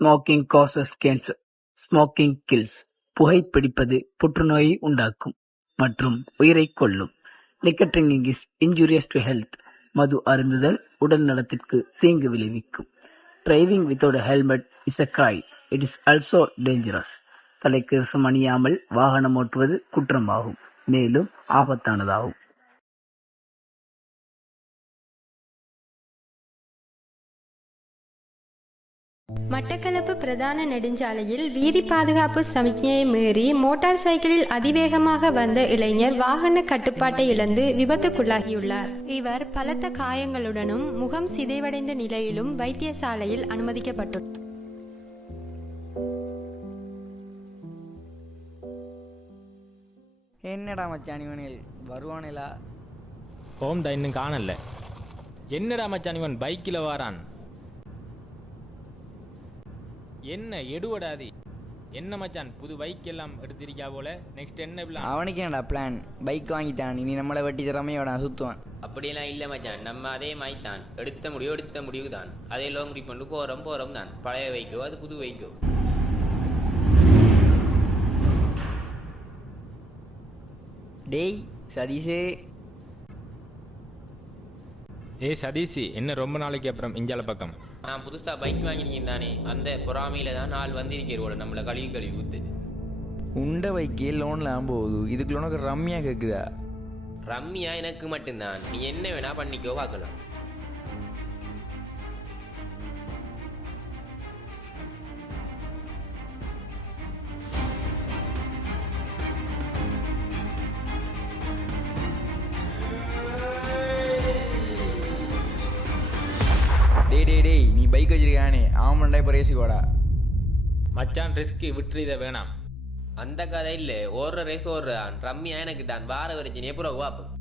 Smoking causes cancer smoking kills புகைப்பிடிப்பது புற்றுநோயை உண்டாக்கும் மற்றும் உயிரைக் கொள்ளும் liquor is injurious to health மது அருந்துதல் உடல் நலத்திற்கு தீங்கு விளைவிக்கும். Driving without helmet is a crime it is also dangerous தலைக்கவசம் அணியாமல் வாகனம் ஓட்டுவது குற்றமாகும். மேலும் ஆபத்தானதாகும். மட்டக்களப்பு பிரதான நெடுஞ்சாலையில் வீதி பாதுகாப்பு சமிக்ஞையை மீறி மோட்டார் சைக்கிளில் அதிவேகமாக வந்த இளைஞர் வாகன கட்டுப்பாட்டை இழந்து விபத்துக்குள்ளாகியுள்ளார். இவர் பலத்த காயங்களுடனும் முகம் சிதைவடைந்த நிலையிலும் வைத்தியசாலையில் அனுமதிக்கப்பட்டுள்ளார். என்னடா மச்சான் இவனில்? வருவானிலா? ஹோம் தான் இன்னும் காணல. என்னடா மச்சான் இவன்? பைக்கில் வாரான். என்ன எடுவடாதி? என்ன மச்சான் புது பைக் எல்லாம் எடுத்திருக்கா போல? நெக்ஸ்ட் என்ன பிளான் அவனுக்கு என்னடா பிளான் பைக் வாங்கிட்டான் இனி நம்மளை வெட்டி திறமையோட சுற்றுவான் அப்படியெல்லாம் இல்லை மச்சான் நம்ம அதே மாதிரி தான். எடுத்த முடிவு எடுத்த முடிவு தான் அதே லாங் ட்ரிப் கொண்டு போகிறோம் போகிறோம் தான். பழைய வைக்கோ அது புது வைக்கோ டேய் சதீஷே. ஏ சதீஷ் என்ன ரொம்ப நாளைக்கு அப்புறம் இஞ்சால பக்கம்? நான் புதுசாக பைக் வாங்கினீங்க தானே. அந்த பொறாமையில தான் நாள் வந்திருக்கிறோட நம்மளை கழுவி கழுவி ஊத்து. உண்ட பைக்கே லோன்லாம் போகுது. இதுக்குள்ள உனக்கு ரம்யா கேட்குதா ரம்யா எனக்கு மட்டும்தான். நீ என்ன வேணா பண்ணிக்கோ பார்க்கலாம். டேய் டேய் நீ பைக் வச்சிருக்கானே ஆமாண்டா இப்போ ரேஸுக்கு மச்சான் ரிஸ்க் விட்டு இதை வேணாம். அந்த கதை இல்லை ஓடுற ரேஸ் ஓடுறான். ரம்யா எனக்கு தான். வார வரைச்சு எப்போ வாப்போம்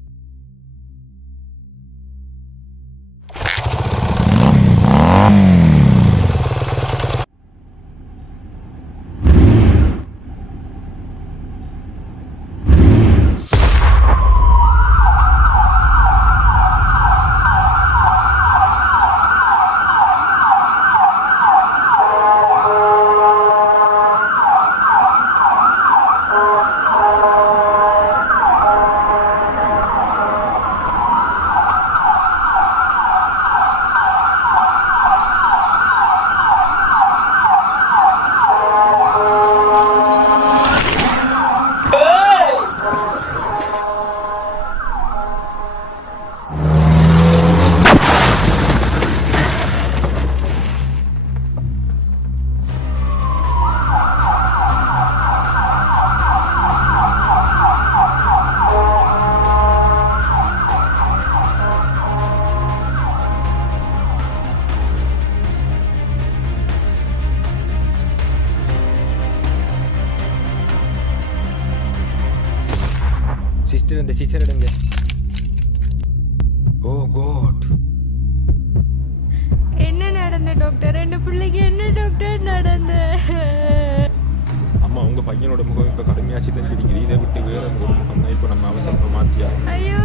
இந்த சிஸ்டர் எடுங்க ஓ கோட். என்ன நடந்த டாக்டர்? ரெண்டு பிள்ளைக்கு என்ன டாக்டர் நடந்த? அம்மா உங்க பையனோட முகம் இப்போ கடுமையாச்சு தெரிஞ்சிருக்குது இதை விட்டு வேற ஒரு முகம் இப்போ நம்ம அவசரமாக மாற்றியா ஐயோ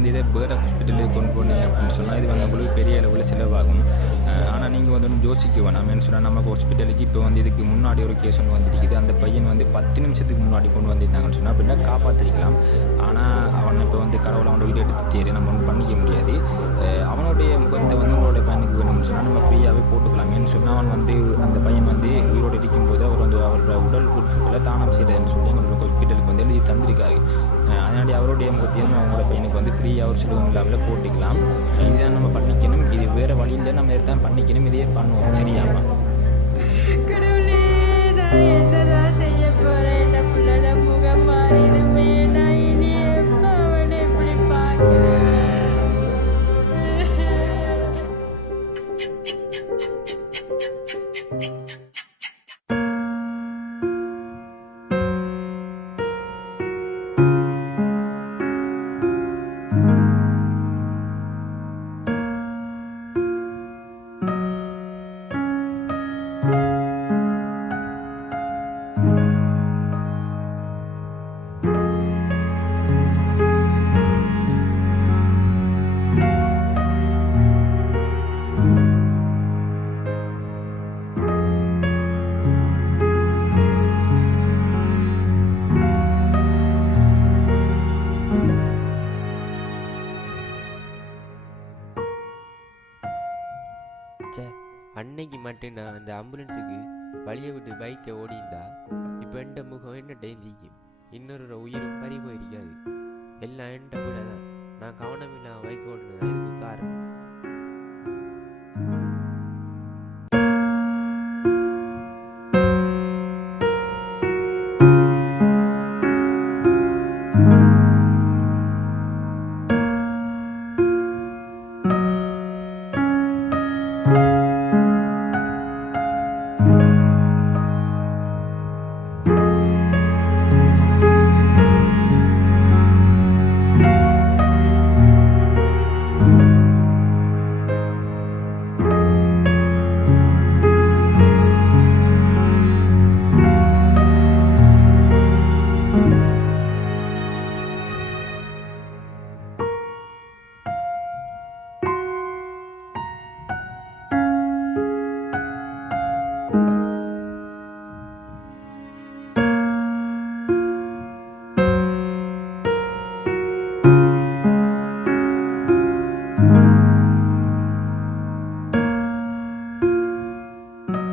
வந்து இதே வேறு ஹாஸ்பிட்டலுக்கு கொண்டு போனீங்க அப்படின்னு சொன்னால் இது வந்து உங்களுக்கு பெரிய அளவில் செலவாகும். ஆனால் நீங்கள் வந்து ஒன்றும் யோசிக்க வேணாம். ஏன்னு சொன்னால் நமக்கு ஹாஸ்பிட்டலுக்கு இப்போ வந்து இதுக்கு முன்னாடி ஒரு கேஸ் ஒன்று வந்துருக்குது. அந்த பையன் வந்து பத்து நிமிஷத்துக்கு முன்னாடி கொண்டு வந்திருந்தாங்கன்னு சொன்னால் அப்படின்னா காப்பாற்றிருக்கலாம் ஆனால் அவன் இப்போ வந்து கடவுளை அவனோட வீடு எடுத்து தேர் நம்ம ஒன்றும் பண்ணிக்க முடியாது. அவனுடைய முகத்தை வந்து உங்களுடைய பையனுக்கு வேணும்னு சொன்னால் நம்ம ஃப்ரீயாகவே போட்டுக்கலாம். ஏன்னு சொன்னால் அவன் வந்து அந்த பையன் வந்து உயிரோடு இருக்கும்போது அவர் வந்து அவரோட உடல் உறுப்புகளை தானம் செய்கிறதுன்னு சொல்லி எங்களோட ஹாஸ்பிட்டலுக்கு வந்து எழுதி தந்திருக்காரு. அதனால் அவருடைய முகத்தையும் அவங்களோட பையனுக்கு வந்து ஃப்ரீயாக ஒரு சிலவும் இல்லாமல் போட்டிக்கலாம். இதுதான் நம்ம பண்ணிக்கணும். இது வேறு வழியில் நம்ம இதை தான் பண்ணிக்கணும். இதையே பண்ணுவோம். சரியாமா அன்னைக்கு மட்டும் நான் அந்த ஆம்புலன்ஸுக்கு வழியை விட்டு பைக்கை ஓடிந்தா இப்போ எந்த முகம் என்ன டேந்திக்கும் இன்னொரு உயிரும் பறி